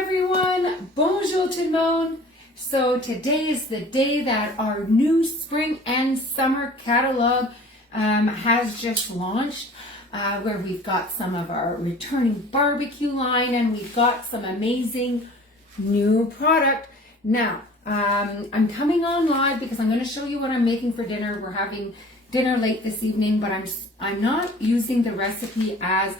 everyone, bonjour tout le monde. So today is the day that our new spring and summer catalog has just launched, where we've got some of our returning barbecue line and we've got some amazing new product. Now, I'm coming on live because I'm going to show you what I'm making for dinner. We're having dinner late this evening, but I'm not using the recipe as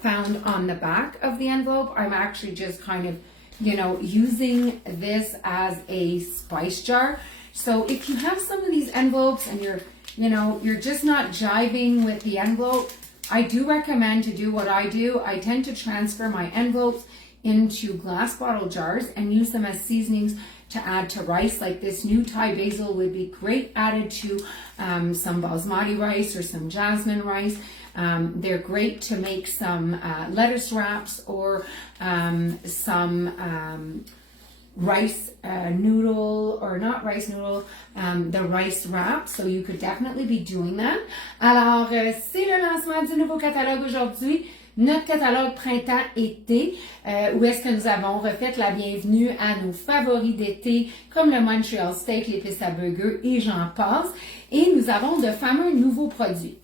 found on the back of the envelope. I'm actually just kind of, using this as a spice jar. So if you have some of these envelopes and you're just not jiving with the envelope, I do recommend to do what I do. I tend to transfer my envelopes into glass bottle jars and use them as seasonings to add to rice. Like this new Thai basil would be great added to some basmati rice or some jasmine rice. They're great to make some lettuce wraps or some rice noodle, or not rice noodle, the rice wrap. So you could definitely be doing that. Alors, c'est le lancement du nouveau catalogue aujourd'hui. Notre catalogue printemps-été, où est-ce que nous avons refait la bienvenue à nos favoris d'été, comme le Montreal Steak, l'épice à burger et j'en passe. Et nous avons de fameux nouveaux produits.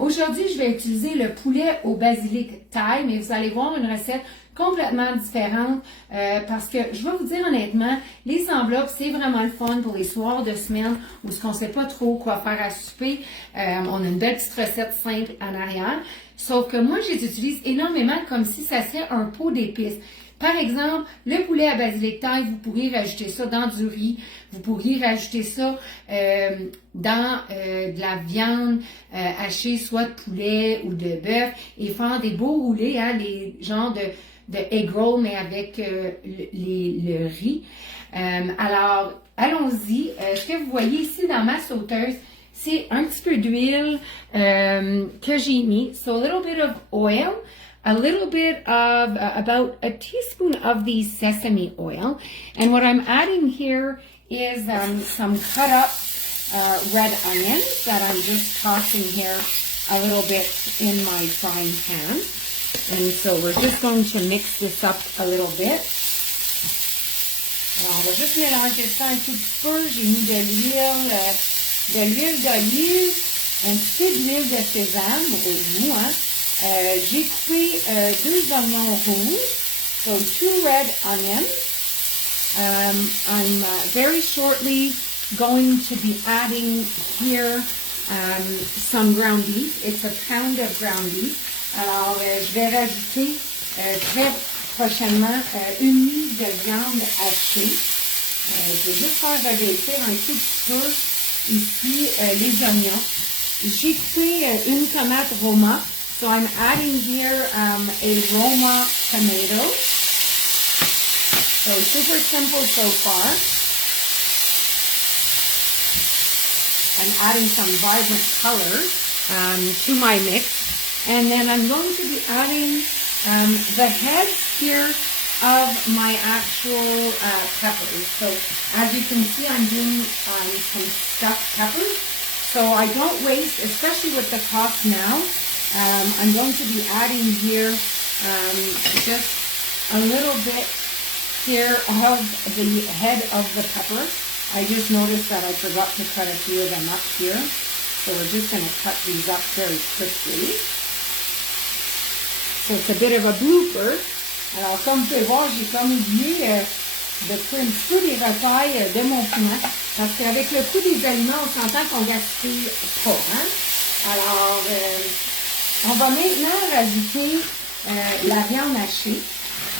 Aujourd'hui, je vais utiliser le poulet au basilic thaï, mais vous allez voir une recette complètement différente parce que je vais vous dire honnêtement, les enveloppes, c'est vraiment le fun pour les soirs de semaine où on ne sait pas trop quoi faire à souper. On a une belle petite recette simple en arrière. Sauf que moi, je les utilise énormément comme si ça serait un pot d'épices. Par exemple, le poulet à basilic thaï, vous pourriez rajouter ça dans du riz. Vous pourriez rajouter ça dans de la viande hachée, soit de poulet ou de bœuf, et faire des beaux roulés, hein, les genres de egg roll, mais avec le riz. Alors, allons-y. Ce que vous voyez ici dans ma sauteuse, c'est un petit peu d'huile que j'ai mis. So a little bit of oil, a little bit of about a teaspoon of the sesame oil. And what I'm adding here is some cut up red onions that I'm just tossing here a little bit in my frying pan. And so we're just going to mix this up a little bit. Alors, on va juste mélanger ça un tout petit peu. J'ai mis de l'huile d'olive, un petit peu d'huile de sésame au goût. Hein. J'ai coupé 2 oignons rouges, so 2 red onions. I'm very shortly going to be adding here some ground beef. It's a pound of ground beef. Alors, je vais rajouter très prochainement une livre de viande hachée. Je vais juste faire revêtir un tout petit peu ici les oignons. J'ai coupé une tomate Roma. So I'm adding here a Roma tomato. So super simple so far. I'm adding some vibrant color to my mix. And then I'm going to be adding the heads here of my actual peppers. So as you can see, I'm doing some stuffed peppers. So I don't waste, especially with the cost now. I'm going to be adding here just a little bit here of the head of the pepper. I just noticed that I forgot to cut a few of them up here. So we're just going to cut these up very quickly. So it's a bit of a blooper. Alors, comme vous pouvez voir, j'ai comme oublié de faire un petit peu les retailles de mon piment. Parce qu'avec le coût des aliments, on s'entend qu'on gaspille pas. Hein? Alors, on va maintenant rajouter la viande hachée.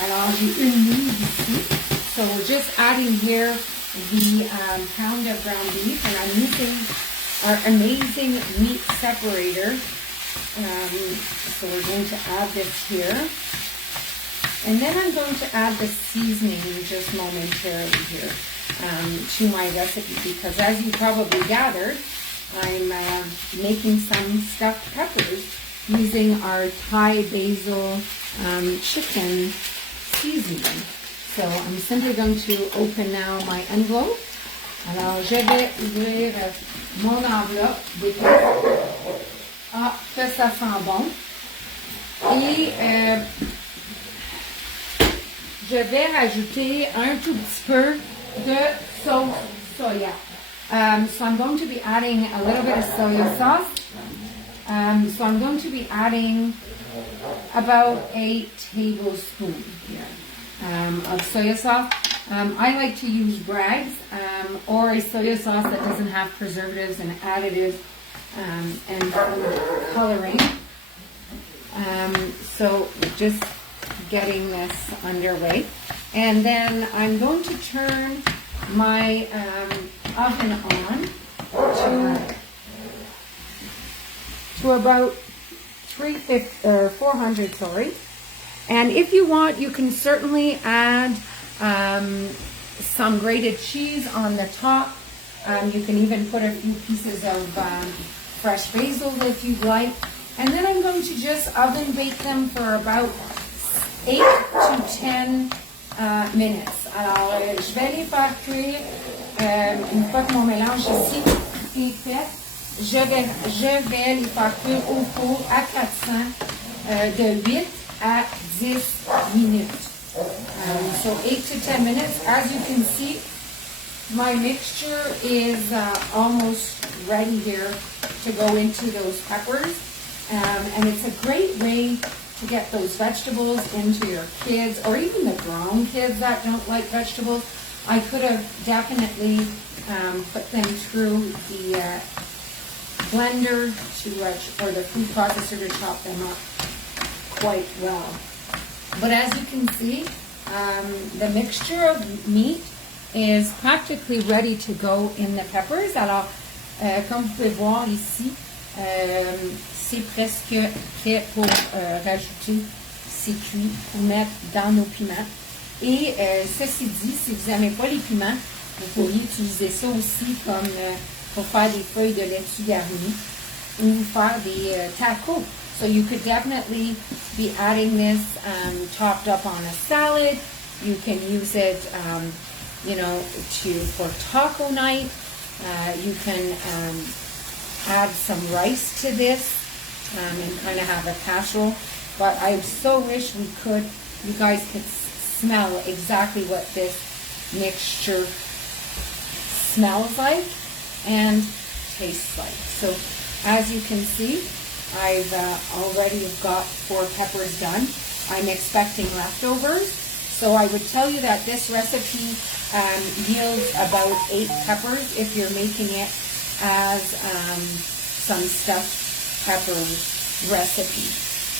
Alors, j'ai une livre ici. So we're just adding here the pound of ground beef. And I'm using our amazing meat separator. So we're going to add this here. And then I'm going to add the seasoning just momentarily here to my recipe. Because as you probably gathered, I'm making some stuffed peppers using our Thai basil chicken seasoning. So I'm simply going to open now my envelope. Alors, je vais ouvrir mon enveloppe d'épices. Ah, que ça sent bon. Et je vais rajouter un tout petit peu de sauce soya. So I'm going to be adding a little bit of soya sauce. So I'm going to be adding about a tablespoon here of soya sauce. I like to use Bragg's or a soya sauce that doesn't have preservatives and additives and coloring. So just getting this underway. And then I'm going to turn my oven on to about 400, sorry. And if you want, you can certainly add some grated cheese on the top. You can even put a few pieces of fresh basil if you'd like. And then I'm going to just oven bake them for about 8 to 10 minutes. Alors, je vais les faire cuire une fois que mon mélange ici est fait. Je vais les faire cuire au four à 400 de 8 à 10 minutes. So 8 to 10 minutes. As you can see, my mixture is almost ready here to go into those peppers. And it's a great way to get those vegetables into your kids, or even the grown kids that don't like vegetables. I could have definitely put them through the blender or the food processor to chop them up quite well. But as you can see, the mixture of meat is practically ready to go in the peppers. Alors, comme vous pouvez voir ici, c'est presque prêt pour rajouter ces cuits pour mettre dans nos piments. Et ceci dit, si vous n'aimez pas les piments, vous pourriez utiliser ça aussi comme pour faire des feuilles de laitue garnies ou faire des tacos. So you could definitely be adding this chopped up on a salad. You can use it, for taco night. You can add some rice to this and kind of have a casserole. But I so wish you guys could smell exactly what this mixture smells like and tastes like. So as you can see, I've already got 4 peppers done. I'm expecting leftovers. So I would tell you that this recipe yields about 8 peppers if you're making it as some stuffed pepper recipe.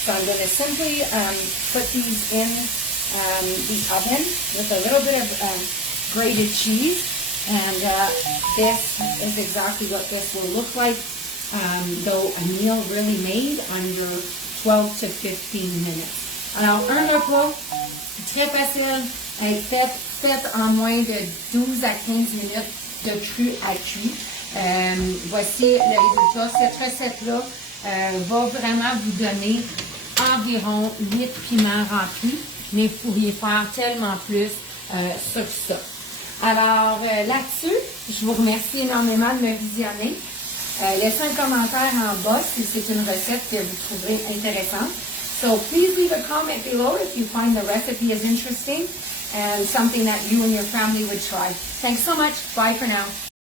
So I'm going to simply put these in the oven with a little bit of grated cheese, and this is exactly what this will look like, though a meal really made under 12 to 15 minutes. Alors, un repas très facile à être fait en moins de 12 à 15 minutes de cru à cuit. Voici le résultat. Cette recette-là va vraiment vous donner environ 8 piments remplis, mais vous pourriez faire tellement plus sur ça. Alors là-dessus, je vous remercie énormément de me visionner. Laissez un commentaire en bas si c'est une recette que vous trouverez intéressante. So please leave a comment below if you find the recipe is interesting and something that you and your family would try. Thanks so much. Bye for now.